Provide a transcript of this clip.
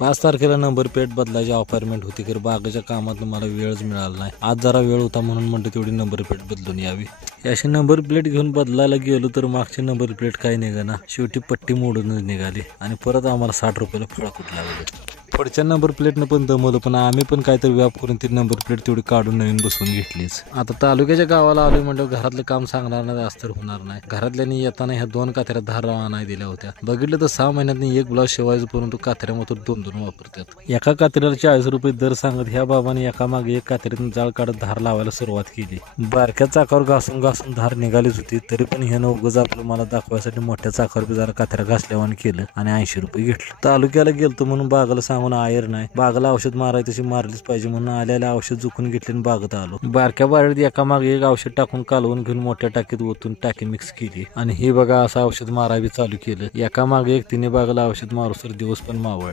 5 तारखेला number plate बदलायची appointment होती, तर बागेच्या कामात मला वेळच मिळाला नाही. आज जरा वेळ होता म्हणून म्हणतो तेवढी नंबर प्लेट बदलून यावी. अशी नंबर प्लेट घेऊन बदलायला गेलो तर मागची नंबर प्लेट काही निघाना, शेवटी पट्टी मोडूनच निघाली आणि परत आम्हाला 60 रुपयाला फळाकूट लागले. पुढच्या नंबर प्लेटनं पण दमवलं, पण आम्ही पण काहीतरी व्याप करून ती नंबर प्लेट तेवढी काढून नवीन बसवून घेतलीच. आता तालुक्याच्या गावाला आलोय म्हणजे घरातलं काम सांगणार नाही असं तर होणार नाही. घरातल्यांनी येताना ह्या 2 कात्र्या धार नाही दिल्या होत्या. बघितलं तर 6 महिन्यात एक ब्लाऊज शिवायचं, परंतु कात्र्या मात्र 2 वापरतात. एका कात्र्याला 40 रुपये दर सांगत ह्या बाबाने एका मागे एक कात्र्यातून जाळ काढत धार लावायला सुरुवात केली. बारक्या चाकावर घासून घासून धार निघालीच होती, तरी पण ह्यानं उगाच आपलं मला दाखवायसाठी मोठ्या चाकावर जरा कात्र्या घासल्यावान केलं आणि 80 रुपये घेतलं. तालुक्याला गेलतो म्हणून बागाला सांगून आयर नाही, बागाला औषध मारायची तशी मारलीच पाहिजे म्हणून आल्याला औषध चुकून घेतले आणि बागत आलो. बारक्या बारीत एका मागे एक औषध टाकून कालवून घेऊन मोठ्या टाकीत ओतून टाकी मिक्स केली आणि हे बघा असं औषध मारावी चालू केलं. एका मागे एक 3 बागाला औषध मारूस तर दिवस पण मावळ.